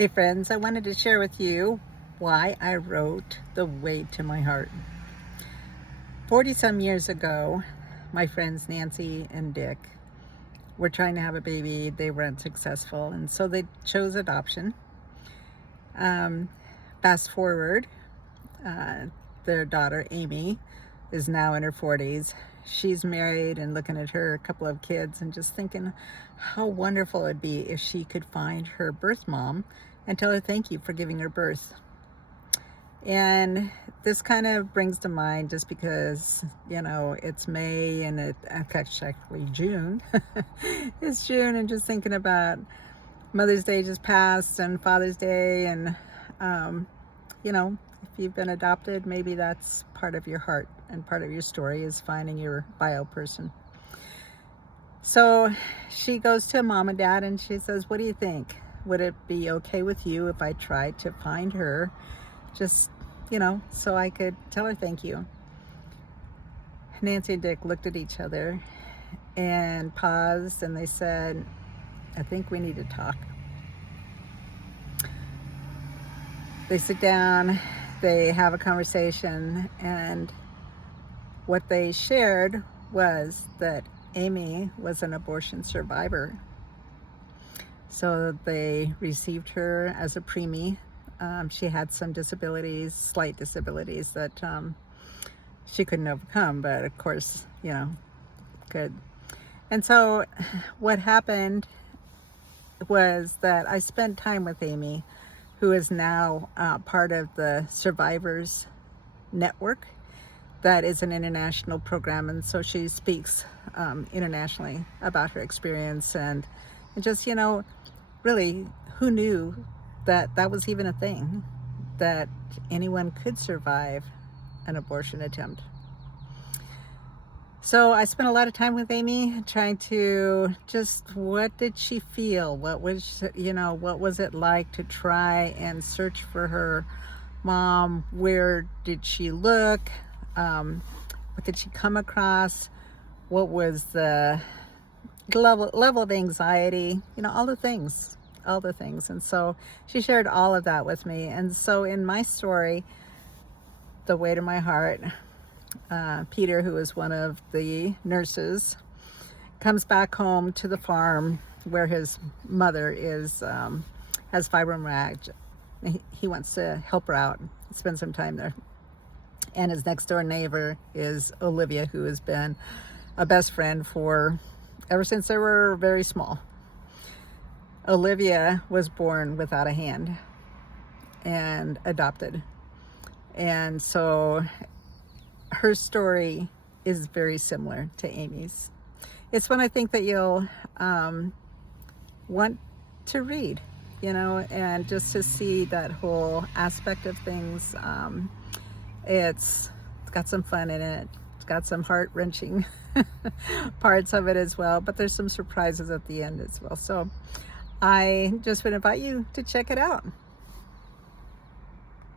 Hey friends, I wanted to share with you why I wrote The Way to My Heart. 40 some years ago, my friends Nancy and Dick were trying to have a baby. They were unsuccessful, and so they chose adoption. Um, Fast forward, uh, their daughter Amy is now in her 40s. She's married and looking at her couple of kids and just thinking how wonderful it'd be if she could find her birth mom and tell her thank you for giving her birth. And this kind of brings to mind just because, it's May and actually June. It's June, and just thinking about Mother's Day just passed and Father's Day, and if you've been adopted, maybe that's part of your heart and part of your story is finding your bio person. So she goes to mom and dad and she says, what do you think? Would it be okay with you if I tried to find her just, so I could tell her thank you? Nancy and Dick looked at each other and paused, and they said, I think we need to talk. They sit down, they have a conversation, and what they shared was that Amy was an abortion survivor. So they received her as a preemie. She had some disabilities, slight disabilities that she couldn't overcome, but of course, could. And so what happened was that I spent time with Amy, who is now part of the Survivors Network. That is an international program, and so she speaks internationally about her experience, and just, really, who knew that that was even a thing, that anyone could survive an abortion attempt. So I spent a lot of time with Amy trying to just, what did she feel? What was it like to try and search for her mom? Where did she look? What did she come across? What was the level of anxiety? All the things. And so she shared all of that with me. And so in my story, The Way to My Heart, Peter, who is one of the nurses, comes back home to the farm where his mother has fibromyalgia. He wants to help her out, spend some time there. And his next door neighbor is Olivia, who has been a best friend ever since they were very small. Olivia was born without a hand and adopted. And so her story is very similar to Amy's. It's one I think that you'll want to read, and just to see that whole aspect of things. It's got some fun in it. It's got some heart-wrenching parts of it as well, but there's some surprises at the end as well. So I just would invite you to check it out.